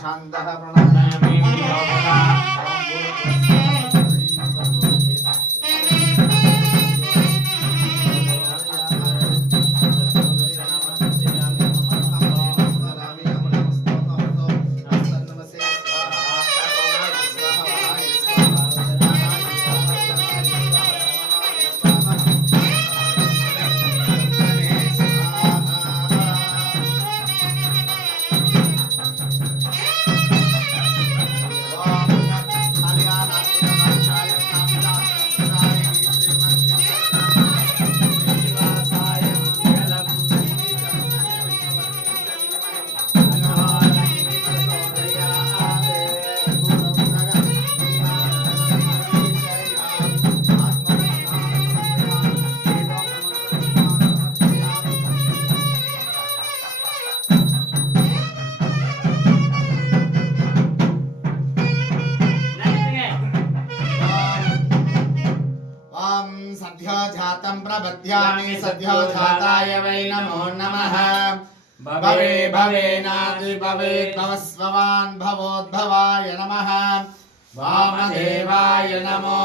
शान्तः प्रणमामि प्रबध्यामि सद्यो जाताय वै नमो नमः भवे भवेनादि भवेत् भवस्ववान् भवोद्भवाय नमः वामदेवाय नमो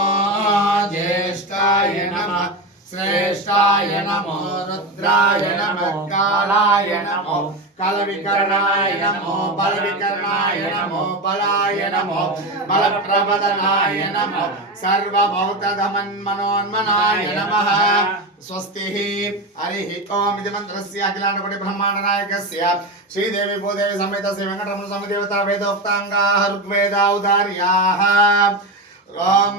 ज्येष्ठाय नमः श्रेष्ठाय नमो रुद्राय नमः कालाय नमो कालविकरणाय नमो बलविकरणाय नमो बलाय नमो बलप्रबदनाय नमो सर्वभौतधमन्मनोन्मनाय नमः स्वस्तिः हरिः ओम् इति मन्त्रस्य अखिलाण्डकोटि ब्रह्माण्डनायकस्य श्रीदेवी भूदेवी समेत श्री वेंकटरमण स्वामी देवता वेदोक्ताङ्गाः ऋग्वेदावतार्याः ओम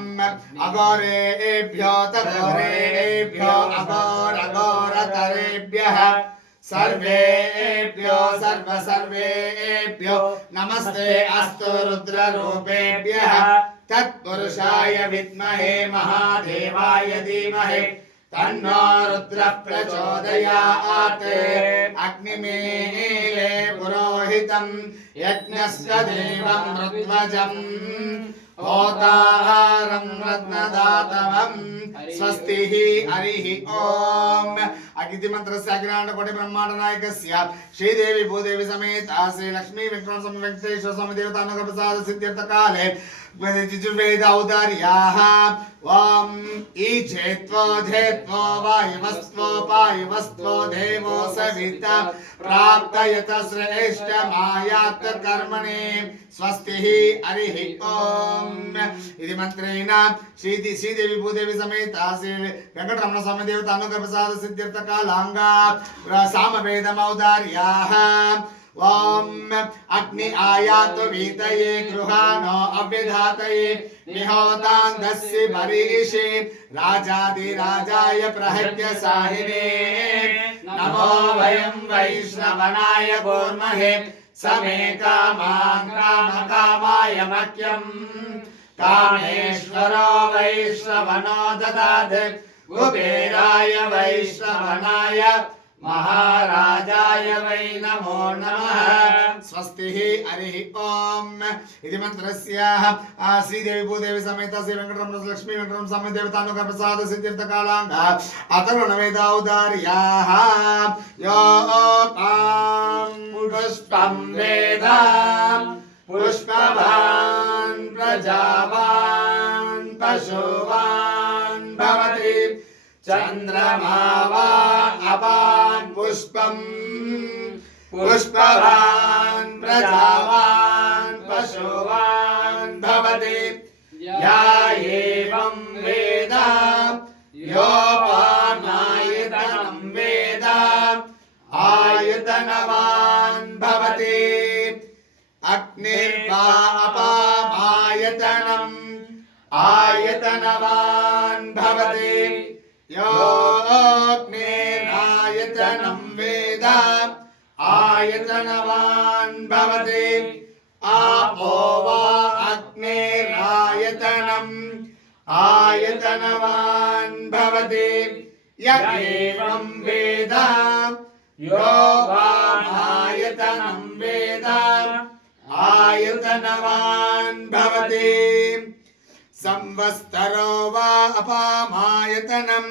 अघोरेभ्यो तघोरेभ्यो अघोरघोरतरेभ्यः सर्वेभ्यो सर्वेभ्यो नमस्ते अस्तु रुद्ररूपेभ्यः तत्पुरुषाय विद्महे महादेवाय धीमहि तन्नो रुद्रः प्रचोदयात् अग्निमीले पुरोहितं यज्ञस्य देवं ऋत्वजम् ओतारं रत्नदातवम् स्वस्तिः हरिः ओम् अगिति मंत्रस्य अखिलाण्डकोटि ब्रह्माण्डनायकस्य श्रीदेवी भूदेवी समेत श्री लक्ष्मी वेंकटेश्वर वेंकटेश्वर स्वामी देवतानुग्रह प्रसाद सिद्ध्यर्थ काले वेद औदार्याः वाम ईचेत्वो धेत्वो वायुवस्त्वो पायुवस्त्वो देवो सविता प्राप्तयत श्रेष्ठ मायात् कर्मणे स्वस्तिः हरिः ओम् इति मंत्रेण श्रीदेवी भूदेवी समेत श्री वेंकटरमण स्वामी देवतानुग्रह प्रसाद सिद्ध्यर्थ कालांगा सामवेदमौदार्याः ओम अग्नि आयातु वीतये गृहाणो अभिधातये निहोतान्दस्य मरीषि राजाधिराजाय प्रहर्य साहिने नमो वयं वैष्णवनाय कुर्महे समे कामान् कामकामाय मह्यम् कामेश्वरो वैष्णवनो ददात् कुबेराय वैष्णवनाय महाराजाय वै नमो नमः स्वस्तिः हरिः ओम् इति मन्त्रस्य श्रीदेवी भूदेवी समेत श्री वेंकटरमण लक्ष्मी वेंकटरमण स्वामी देवतानुग्रह प्रसाद सिद्ध्यर्थ कालांग अथर्वणवेदावतार्याः यो पुष्पं वेद पुष्पवान् प्रजावान् पशुवान् भवति चंद्रमा वा अपान् पुष्पं पुष्पवान् प्रजावान् पशुवान् भवति या एवं वेद योपानायतनं वेद आयतनवान् भवति अग्निर्वा अपामायतनम् आयतनवान् भवति योऽग्निरायतनं वेद आयतनवान् भवति आपो वा अग्निरायतनम् आयतनवान् भवति य एवं वेद यो वामायतनं वेद आयतनवान् भवति संवत्सरो वा अपामायतनम्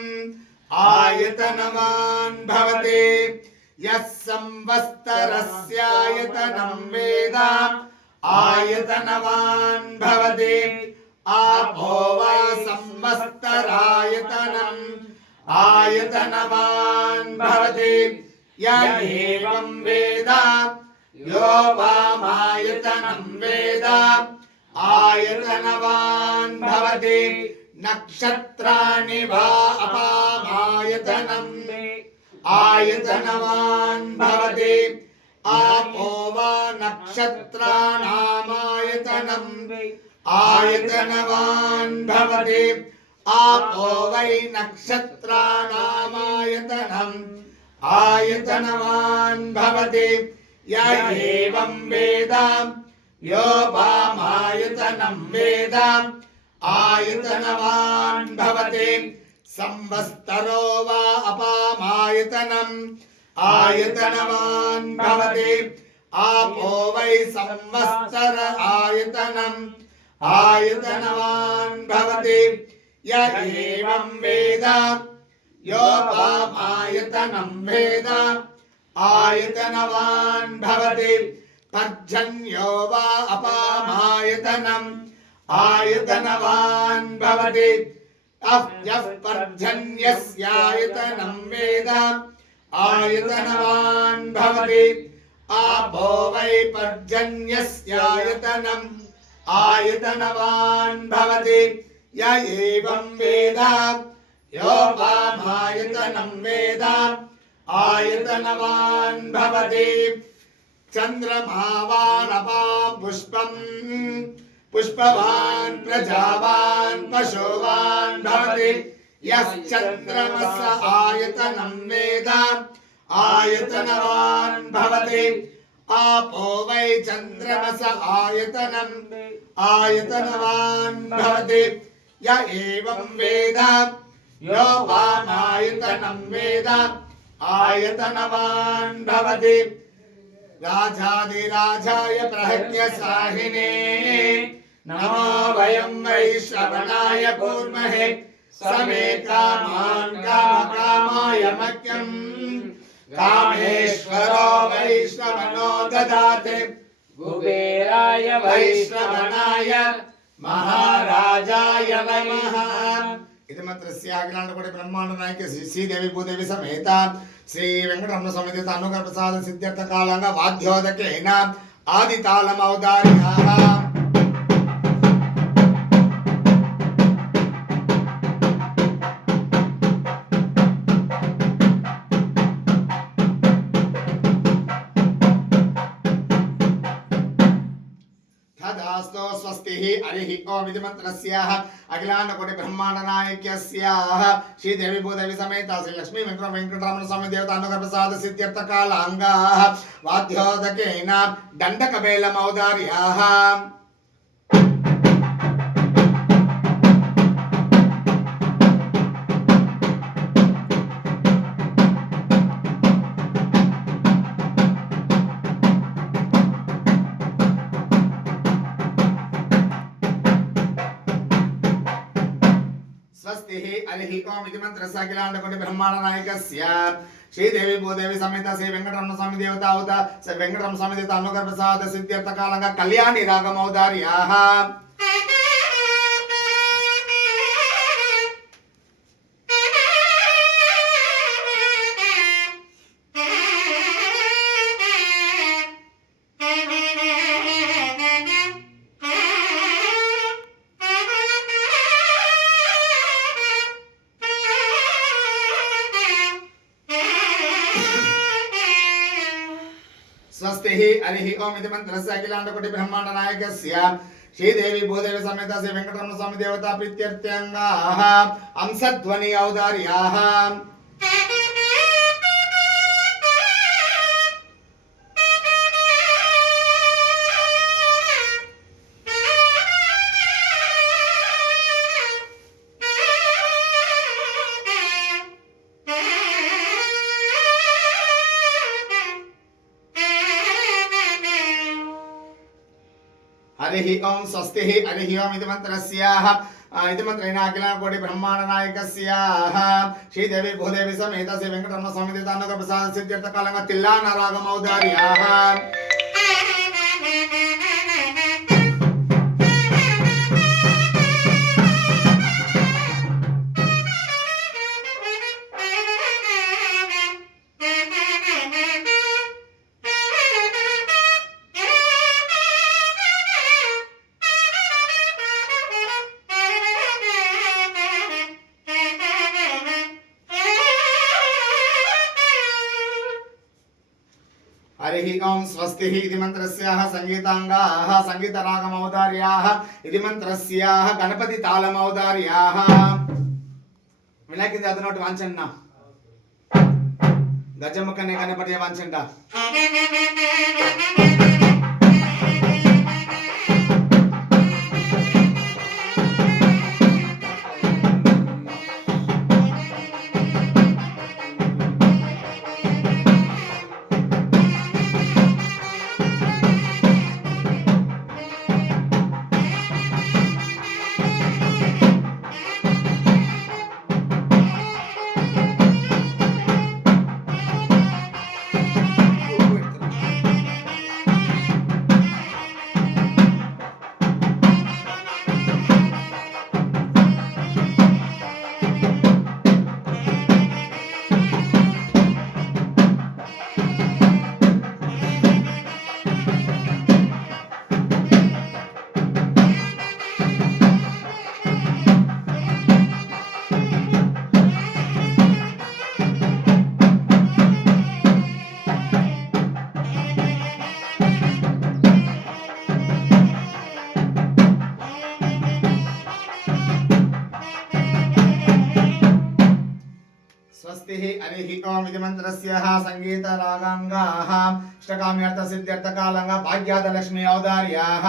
आयतनवान् भवति यः संवत्सरस्यायतनं वेद आयतनवान् भवति आपो वा संवत्सरायतनम् आयतनवान् भवति य एवं वेद योपामायतनं वेद आयतनवान् भवति नक्षत्राणि वा अपामायतनम् आयतनवान् भवति आपो वा नक्षत्राणामायतनम् आयतनवान् भवति आपो वै नक्षत्राणामायतनम् आयतनवान् भवति य एवं वेद योपामायतनं वेद आयतनवान् भवति संवत्सरो वा अपामायतनम् आयतनवान् भवति आपो वै संवत्सर आयतनम् आयतनवान् भवति य एवं वेद योपामायतनं वेद आयतनवान् भवति पर्जन्यो वा अपामायतनम् आयतनवान् भवति यः पर्जन्यस्यायतनं वेद आयतनवान् भवति आपो वै पर्जन्यस्यायतनम् आयतनवान् भवति य एवं वेद योपामायतनं वेद आयतनवान् भवति चन्द्रमा वानपां पुष्पम् पुष्पवान् प्रजावान् पशुवान् भवति यश्चन्द्रमस आयतनं वेद आयतनवान् भवति आपो वै चन्द्रमस आयतनम् आयतनवान् भवति य एवं वेद योपामायतनं वेद आयतनवान् भवति राजाधिराजाय प्रहत्य साहिने नमो वयं वैश्रवणाय कूर्महे समे कामान् कामकामाय मह्यं कामेश्वरो वैश्रवणो ददाति कुबेराय वैश्रवणाय महाराजाय नमः। ఇది మంత్రస్య అఖిలాండకోటి బ్రహ్మాండ నాయక శ్రీదేవి భూదేవి సమేత శ్రీ వెంకటరమణ సమేత అనుగ్రహ ప్రసాద సిద్ధ్యర్థ కాలంగా వాద్యోదకేన ఆది తాళం ఔదార్యాః स्वस्ति हरिः ओम इति मंत्रस्याः अखिलांडकोटि ब्रह्मांड नायक्यस्याः श्रीदेवी भूदेवी समेत श्री लक्ष्मी वेंकटरमण स्वामी देवता अनुग्रह प्रसाद सिद्ध्यर्थ कालांगाः वाद्योदकेन दंडकबेलम् औदार्याः स्वस्ति हरिः ओम इति मंत्रस्य अखिलांडकोटि ब्रह्मांड नायकस्य श्रीदेवी भूदेवी समेत श्री वेंकटरमण स्वामी देवता श्री वेंकटरमण स्वामी देवता अनुग्रह प्रसाद सिद्ध्यर्थ कालंगा कल्याणी रागम औदार्याः स्वस्ति हरिः ओम इति मंत्रस्य अखिलांडकोटि ब्रह्मांड नायकस्य श्रीदेवी भूदेवी समेत श्री वेंकटरमण स्वामी देवता प्रीत्यर्थ्यंगाः अंशध्वनि औदार्याः हरिः ओम स्वस्ति हरिः ओम इति मंत्रस्याः इति मंत्रेण अखिलांडकोटि ब्रह्मांड नायकस्याः श्रीदेवी भूदेवी समेत श्री वेंकटरमण स्वामी देवता अनुग्रह प्रसाद सिद्ध्यर्थ कालंगा तिल्लाना रागम औदार्याः हरिः ओं स्वस्ति इति मन्त्रस्याः संगीताङ्गाः संगीतरागमवतार्याः इति मन्त्रस्याः गणपति तालमवतार्याः विनायक अदनोट वाञ्छन्न गजमुखने गणपति वाञ्छन्ड स्वस्ति हरिः ओं इति मन्त्रस्याः संगीतरागाङ्गाः इष्टकाम्यर्थसिद्ध्यर्थकालङ्गा भाग्यादलक्ष्मी औदार्याः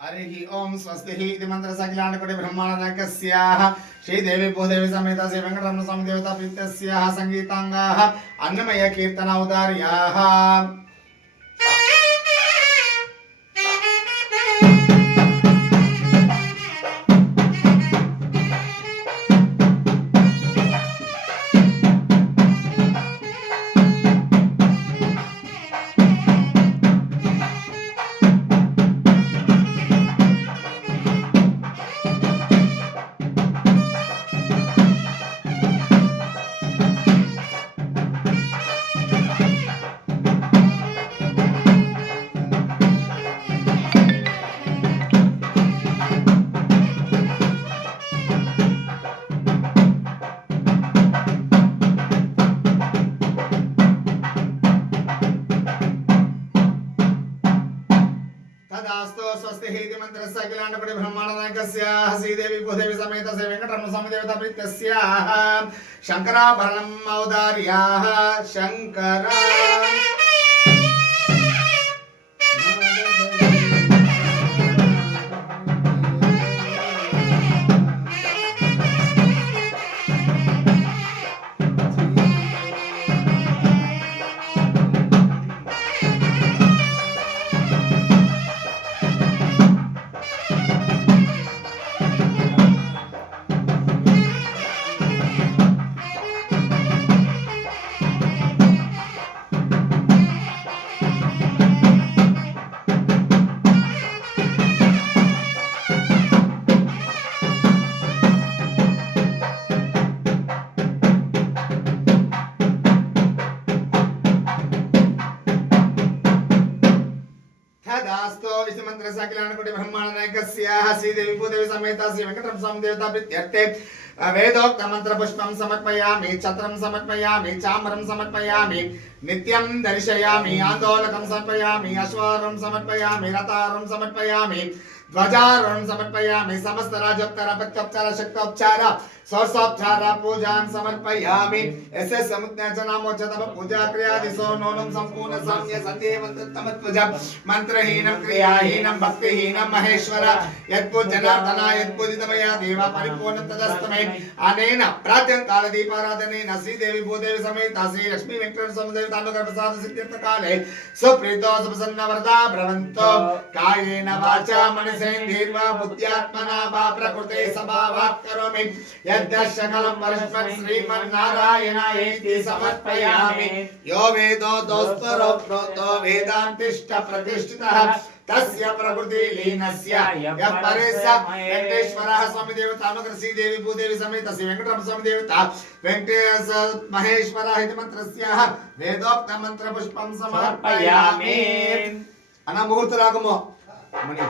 हरिः ओं स्वस्ति इति मन्त्रसकिलाण्डकोटि ब्रह्माण्डनायकस्याः श्रीदेवी भूदेवी समेत श्री वेंकटरमण स्वामी देवता प्रीत्यस्याः संगीताङ्गाः अन्नमय कीर्तन औदार्याः स्वस्ति इति मन्त्रस्य अखिलाण्डकोटि ब्रह्माण्डनायकस्याः श्रीदेवी भूदेवी समेत श्री वेंकटरमण स्वामी देवता प्रीत्यस्याः शङ्कराभरणम् औदार्याः शङ्करा अखिलाण्डकोटि ब्रह्माण्डनायकस्याः श्रीदेवी भूदेवी समेत श्री वेंकटरमण स्वामी देवता प्रीत्यर्थे वेदोक्त मंत्र पुष्पं समर्पयामि छत्रं समर्पयामि चामरं समर्पयामि नित्यं दर्शयामि आंदोलकं समर्पयामि अश्वारोहं समर्पयामि रथारोहं समर्पयामि ध्वजारोहं समर्पयामि समस्त राजोपचार पत्योपचार शक्तोपचार स्वसोपचारा पूजां समर्पयामि ऐसे समुद्याचनामोचतम पूजा क्रियादिसो नोनं संपूर्ण साम्य संदेवन्तमत्वजं मंत्रहीनं क्रियाहीनं भक्तिहीनं महेश्वर यत्पूजनार्थना यत्पूजितमया देवा परिपूर्ण तदस्तमे अनेन प्रातः काल दीपाराधनेन श्री देवी भूदेवी समेत श्री लक्ष्मी वेंकटेश्वर स्वामी देवतानुग्रह प्रसाद सिद्ध्यर्थ काले सुप्रीतो सुप्रसन्न वरदा भ्रवन्तो कायेन वाचा मनसेन्द्रियर्वा बुद्ध्यात्मना वा प्रकृते स्वभावात् करोमि यद्दशकलं परस्मै श्रीमन्नारायणायेति समर्पयामि यो वेदो दोस्तरो प्रोतो वेदान्तिष्ठ प्रतिष्ठितः तस्य प्रकृति लीनस्य यः परेश वेंकटेश्वरः स्वामी देवतानुग्रह श्री देवी भूदेवी समेत श्री वेंकटरमण स्वामी देवता वेंकटेश महेश्वरः इति मन्त्रस्याः वेदोक्त मंत्र पुष्पं समर्पयामि अना मुहूर्त रागमो मणि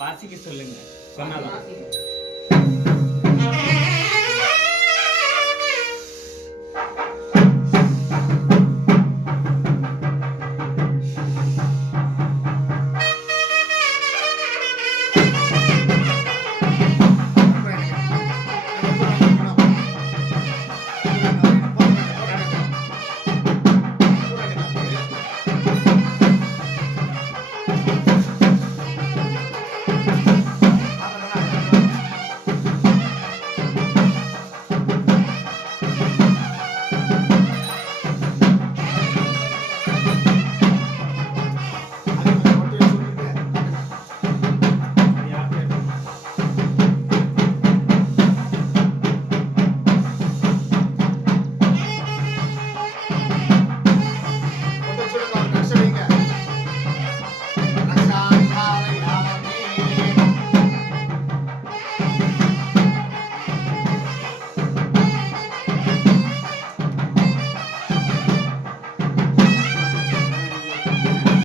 வாசிக்க சொல்லுங்க சொன்னாலும்